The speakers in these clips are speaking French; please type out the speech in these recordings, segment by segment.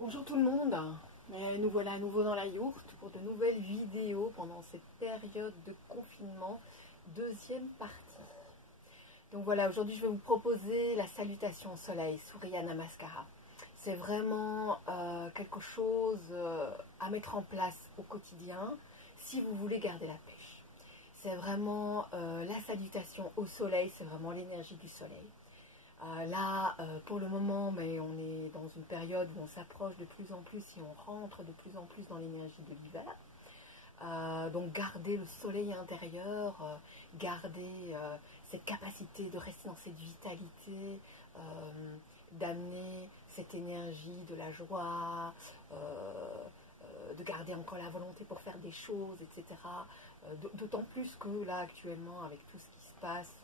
Bonjour tout le monde, nous voilà à nouveau dans la yourte pour de nouvelles vidéos pendant cette période de confinement, deuxième partie. Donc voilà, aujourd'hui je vais vous proposer la salutation au soleil, Surya Namaskara. C'est vraiment quelque chose à mettre en place au quotidien si vous voulez garder la pêche. C'est vraiment la salutation au soleil, c'est vraiment l'énergie du soleil. Pour le moment, mais on est dans une période où on s'approche de plus en plus et on rentre de plus en plus dans l'énergie de l'hiver. Donc garder le soleil intérieur, garder cette capacité de rester dans cette vitalité, d'amener cette énergie de la joie, de garder encore la volonté pour faire des choses, etc. D'autant plus que là actuellement, avec tout ce qui se passe,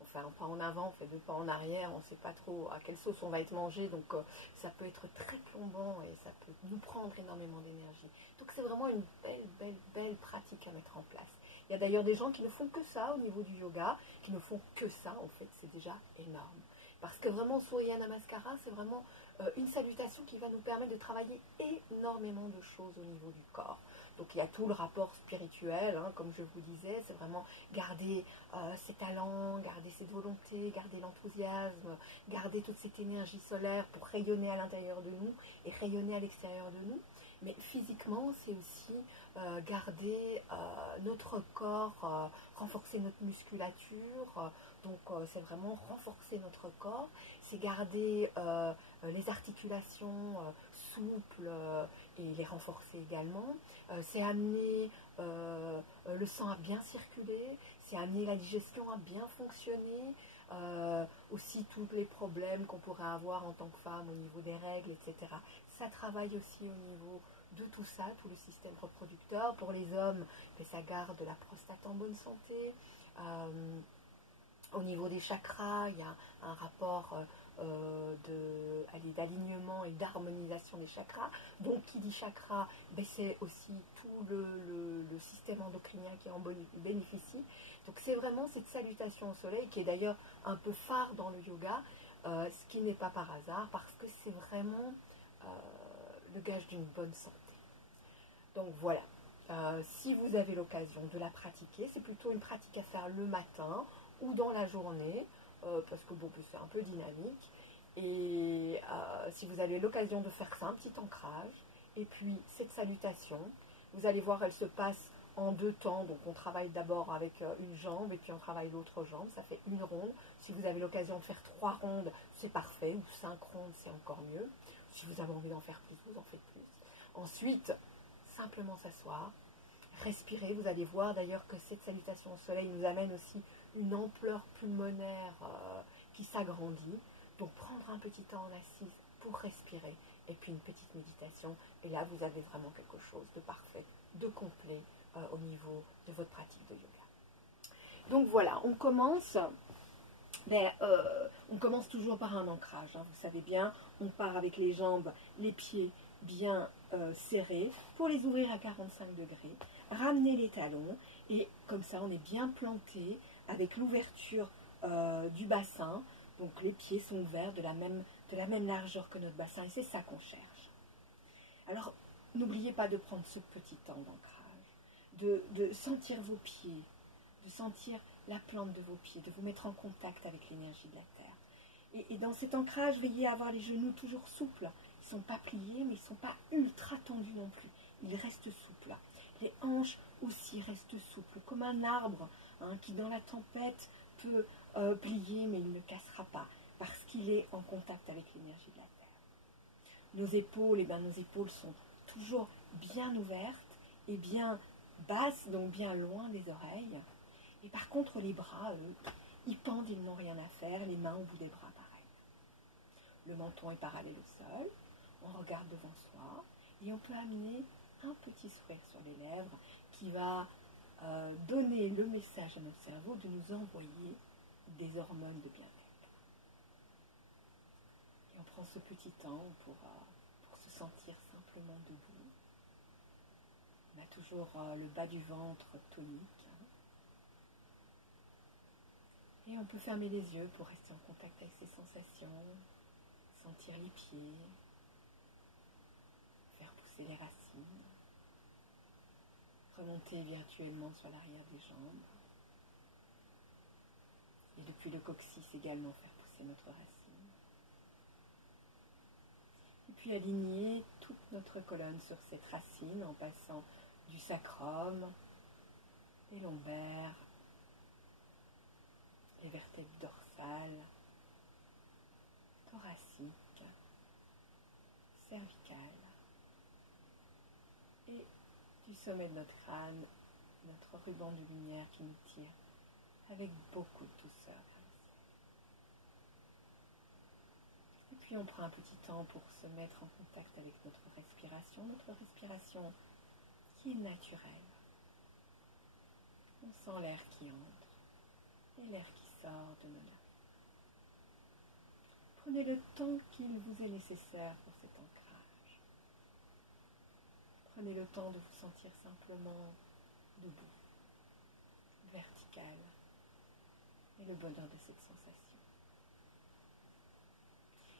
on fait un pas en avant, on fait deux pas en arrière, on ne sait pas trop à quelle sauce on va être mangé, donc ça peut être très plombant et ça peut nous prendre énormément d'énergie. Donc c'est vraiment une belle pratique à mettre en place. Il y a d'ailleurs des gens qui ne font que ça au niveau du yoga, qui ne font que ça, en fait, c'est déjà énorme. Parce que vraiment, Surya Namaskara, c'est vraiment une salutation qui va nous permettre de travailler énormément de choses au niveau du corps. Donc il y a tout le rapport spirituel, hein, comme je vous disais, c'est vraiment garder ses talents, garder cette volonté, garder l'enthousiasme, garder toute cette énergie solaire pour rayonner à l'intérieur de nous et rayonner à l'extérieur de nous. Mais physiquement, c'est aussi garder notre corps, renforcer notre musculature. Donc c'est vraiment renforcer notre corps, c'est garder les articulations souples et les renforcer également. C'est amener le sang à bien circuler, c'est amener la digestion à bien fonctionner. Aussi tous les problèmes qu'on pourrait avoir en tant que femme au niveau des règles, etc. Ça travaille aussi au niveau de tout ça, tout le système reproducteur. Pour les hommes, ça garde la prostate en bonne santé. Au niveau des chakras, il y a un rapport d'alignement et d'harmonisation des chakras. Donc, qui dit chakra, c'est aussi tout le système endocrinien qui en bénéficie. Donc, c'est vraiment cette salutation au soleil qui est d'ailleurs un peu phare dans le yoga, ce qui n'est pas par hasard, parce que c'est vraiment le gage d'une bonne santé. Donc, voilà. Si vous avez l'occasion de la pratiquer, c'est plutôt une pratique à faire le matin ou dans la journée, parce que bon, c'est un peu dynamique. Et si vous avez l'occasion de faire ça, un petit ancrage, et puis cette salutation, vous allez voir, elle se passe en deux temps. Donc on travaille d'abord avec une jambe, et puis on travaille l'autre jambe, ça fait une ronde. Si vous avez l'occasion de faire 3 rondes, c'est parfait, ou 5 rondes, c'est encore mieux. Si vous avez envie d'en faire plus, vous en faites plus. Ensuite, simplement s'asseoir, respirer. Vous allez voir d'ailleurs que cette salutation au soleil nous amène aussi une ampleur pulmonaire qui s'agrandit. Donc prendre un petit temps en assise pour respirer et puis une petite méditation. Et là, vous avez vraiment quelque chose de parfait, de complet au niveau de votre pratique de yoga. Donc voilà, on commence. On commence toujours par un ancrage, hein, vous savez bien. On part avec les jambes, les pieds bien serrés pour les ouvrir à 45 degrés. Ramener les talons et comme ça, on est bien planté avec l'ouverture du bassin. Donc les pieds sont ouverts de la même largeur que notre bassin et c'est ça qu'on cherche. Alors, n'oubliez pas de prendre ce petit temps d'ancrage, de sentir vos pieds, de sentir la plante de vos pieds, de vous mettre en contact avec l'énergie de la terre. Et dans cet ancrage, veillez à avoir les genoux toujours souples. Ils ne sont pas pliés, mais ils ne sont pas ultra tendus non plus. Ils restent souples. Les hanches aussi restent souples, comme un arbre hein, qui dans la tempête peut plier, mais il ne cassera pas, parce qu'il est en contact avec l'énergie de la terre. Nos épaules, nos épaules sont toujours bien ouvertes et bien basses, donc bien loin des oreilles. Et par contre, les bras, eux, ils pendent, ils n'ont rien à faire, les mains au bout des bras, pareil. Le menton est parallèle au sol, on regarde devant soi, et on peut amener un petit sourire sur les lèvres qui va donner le message à notre cerveau de nous envoyer des hormones de bien-être. Et on prend ce petit temps pour se sentir simplement debout. On a toujours le bas du ventre tonique. Et on peut fermer les yeux pour rester en contact avec ses sensations, sentir les pieds, pousser les racines. Remonter virtuellement sur l'arrière des jambes. Et depuis le coccyx également faire pousser notre racine. Et puis aligner toute notre colonne sur cette racine en passant du sacrum, les lombaires, les vertèbres dorsales, thoraciques, cervicales et du sommet de notre crâne, notre ruban de lumière qui nous tire avec beaucoup de douceur vers le ciel. Et puis on prend un petit temps pour se mettre en contact avec notre respiration qui est naturelle. On sent l'air qui entre et l'air qui sort de nos narines. Prenez le temps qu'il vous est nécessaire pour cet ancrage. Prenez le temps de vous sentir simplement debout, vertical, et le bonheur de cette sensation.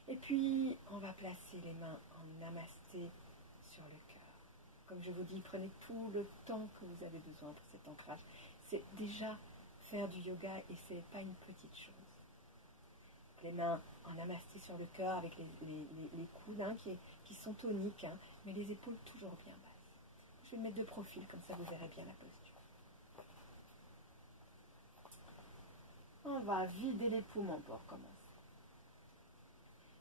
Et puis, on va placer les mains en namasté sur le cœur. Comme je vous dis, prenez tout le temps que vous avez besoin pour cet ancrage. C'est déjà faire du yoga et ce n'est pas une petite chose. Les mains en namasté sur le cœur avec les coudes qui sont toniques, mais les épaules toujours bien basses. Je vais me mettre de profil, comme ça vous verrez bien la posture. On va vider les poumons pour commencer.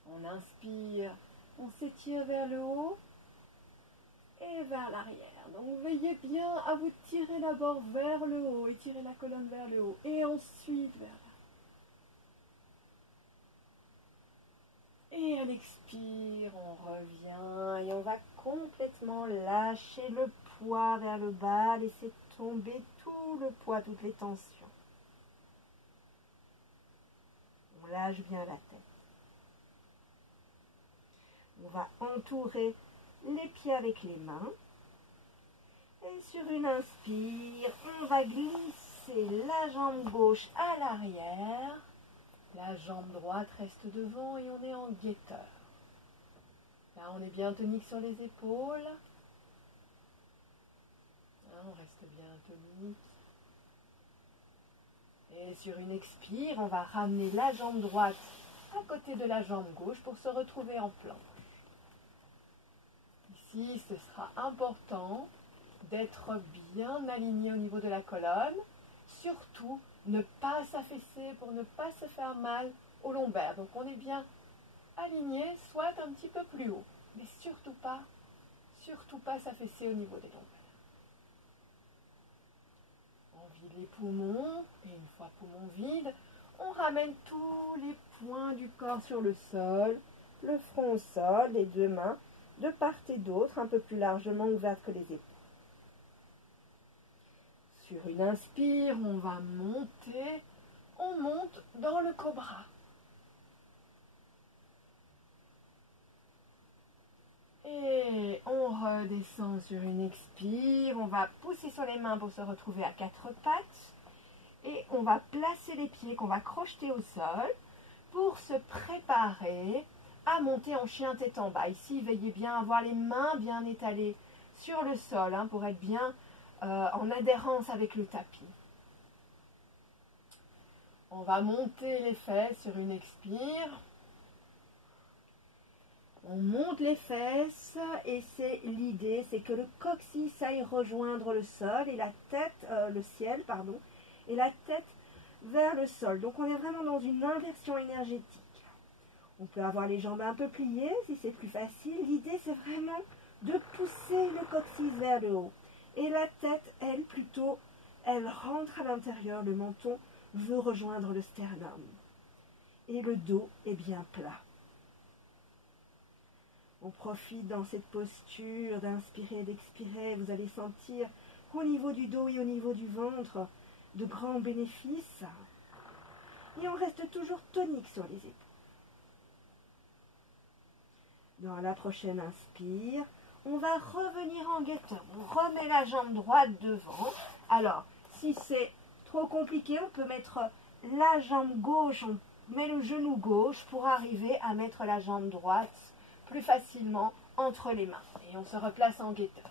On inspire, on s'étire vers le haut et vers l'arrière. Donc veillez bien à vous tirer d'abord vers le haut, étirer la colonne vers le haut et ensuite vers l'arrière. Et à l'expire, on revient et on va complètement lâcher le poids vers le bas, laisser tomber tout le poids, toutes les tensions. On lâche bien la tête. On va entourer les pieds avec les mains. Et sur une inspire, on va glisser la jambe gauche à l'arrière. La jambe droite reste devant et on est en guetteur. Là, on est bien tonique sur les épaules. Là, on reste bien tonique. Et sur une expire, on va ramener la jambe droite à côté de la jambe gauche pour se retrouver en planche. Ici, ce sera important d'être bien aligné au niveau de la colonne. Surtout, ne pas s'affaisser pour ne pas se faire mal au lombaire. Donc, on est bien aligné, soit un petit peu plus haut. Mais surtout pas s'affaisser au niveau des lombaires. On vide les poumons, et une fois poumons vides, on ramène tous les points du corps sur le sol, le front au sol, les deux mains de part et d'autre, un peu plus largement ouvertes que les épaules. Sur une inspire, on va monter, on monte dans le cobra. Et on redescend sur une expire, on va pousser sur les mains pour se retrouver à quatre pattes. Et on va placer les pieds qu'on va crocheter au sol pour se préparer à monter en chien tête en bas. Ici, veillez bien à avoir les mains bien étalées sur le sol pour être bien en adhérence avec le tapis. On va monter les fesses sur une expire. On monte les fesses et c'est l'idée, c'est que le coccyx aille rejoindre le sol et la tête, le ciel, pardon, et la tête vers le sol. Donc on est vraiment dans une inversion énergétique. On peut avoir les jambes un peu pliées si c'est plus facile. L'idée c'est vraiment de pousser le coccyx vers le haut. Et la tête, elle, plutôt, elle rentre à l'intérieur. Le menton veut rejoindre le sternum. Et le dos est bien plat. On profite dans cette posture d'inspirer et d'expirer. Vous allez sentir qu'au niveau du dos et au niveau du ventre, de grands bénéfices. Et on reste toujours tonique sur les épaules. Dans la prochaine inspire, on va revenir en guetteur. On remet la jambe droite devant. Alors, si c'est trop compliqué, on peut mettre la jambe gauche, on met le genou gauche pour arriver à mettre la jambe droite plus facilement entre les mains. Et on se replace en guetteur.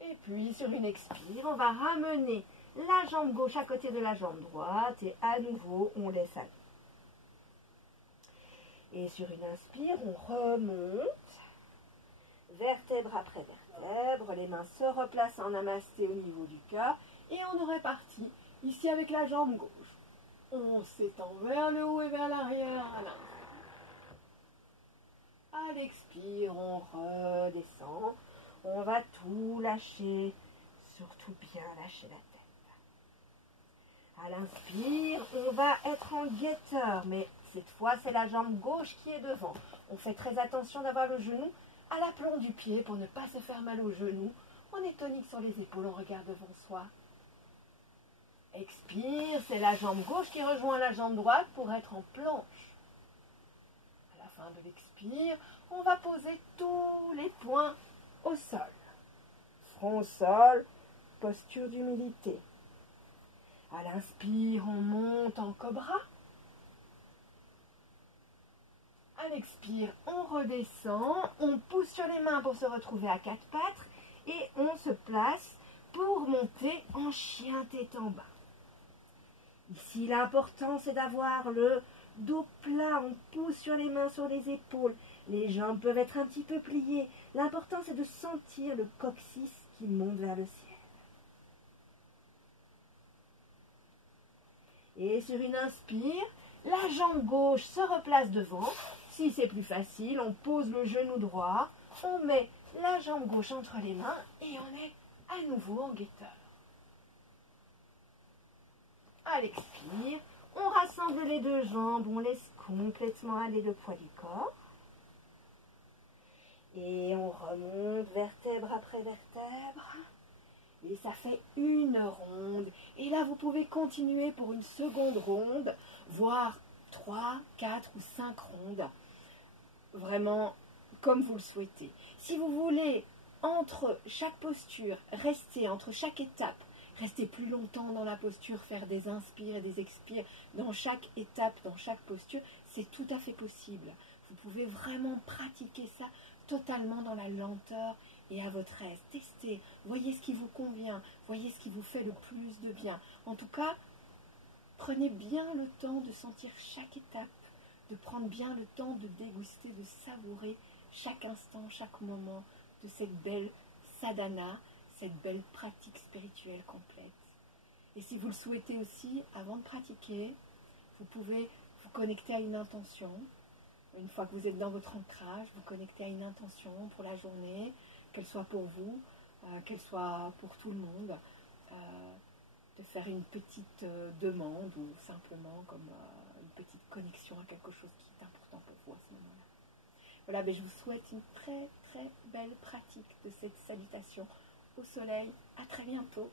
Et puis, sur une expire, on va ramener la jambe gauche à côté de la jambe droite et à nouveau, on laisse aller. Et sur une inspire, on remonte, vertèbre après vertèbre, les mains se replacent en namasté au niveau du cœur et on est reparti ici avec la jambe gauche. On s'étend vers le haut et vers l'arrière à l'inspire. À l'expire, on redescend. On va tout lâcher, surtout bien lâcher la tête. À l'inspire, on va être en guetteur, mais cette fois, c'est la jambe gauche qui est devant. On fait très attention d'avoir le genou à l'aplomb du pied pour ne pas se faire mal au genou. On est tonique sur les épaules, on regarde devant soi. Expire, c'est la jambe gauche qui rejoint la jambe droite pour être en planche. À la fin de l'expire, on va poser tous les poings au sol. Front au sol, posture d'humilité. À l'inspire, on monte en cobra. À l'expire, on redescend, on pousse sur les mains pour se retrouver à quatre pattes et on se place pour monter en chien tête en bas. Ici, l'important, c'est d'avoir le dos plat, on pousse sur les mains, sur les épaules. Les jambes peuvent être un petit peu pliées. L'important, c'est de sentir le coccyx qui monte vers le ciel. Et sur une inspire, la jambe gauche se replace devant. Si c'est plus facile, on pose le genou droit, on met la jambe gauche entre les mains et on est à nouveau en guetteur. À l'expire, on rassemble les deux jambes, on laisse complètement aller le poids du corps. Et on remonte vertèbre après vertèbre. Et ça fait une ronde. Et là, vous pouvez continuer pour une seconde ronde, voire 3, 4 ou 5 rondes. Vraiment comme vous le souhaitez. Si vous voulez, entre chaque posture, rester entre chaque étape, rester plus longtemps dans la posture, faire des inspires et des expires dans chaque étape, dans chaque posture, c'est tout à fait possible. Vous pouvez vraiment pratiquer ça totalement dans la lenteur et à votre aise. Testez, voyez ce qui vous convient, voyez ce qui vous fait le plus de bien. En tout cas, prenez bien le temps de sentir chaque étape, de prendre bien le temps de déguster, de savourer chaque instant, chaque moment de cette belle sadhana, cette belle pratique spirituelle complète. Et si vous le souhaitez aussi, avant de pratiquer, vous pouvez vous connecter à une intention. Une fois que vous êtes dans votre ancrage, vous connectez à une intention pour la journée, qu'elle soit pour vous, qu'elle soit pour tout le monde, de faire une petite demande ou simplement comme une petite connexion à quelque chose qui est important pour vous à ce moment-là. Voilà, ben je vous souhaite une très très belle pratique de cette salutation au soleil. À très bientôt.